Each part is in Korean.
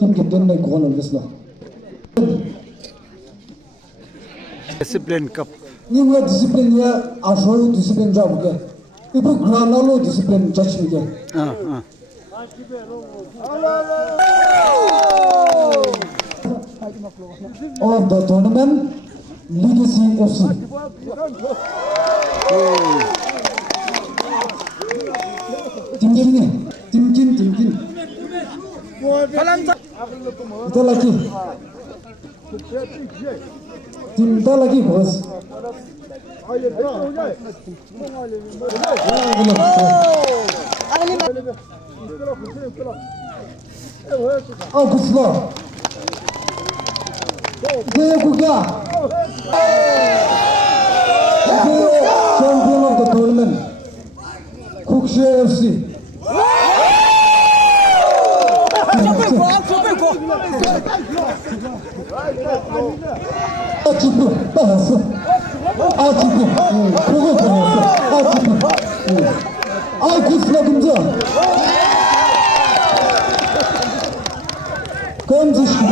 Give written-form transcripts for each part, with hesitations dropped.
팀 캡틴의 고관을 했어. Discipline Cup. 니가 디시플린이야 아셔로 디시플린 잡게. 이거 그라나로 디시플린 자치게. Of the tournament, Legacy FC. Timkin. Ito lagi. Timta lagi bos. Oh, kusla. Gaya kuya. Champion of the tournament, Kukshe FC. 아치프 빠졌어. 아치프 그거 빠졌어. 아치프 아 굿스나 금자 검지시킴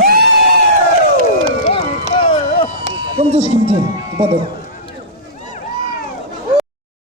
검지시킴 받아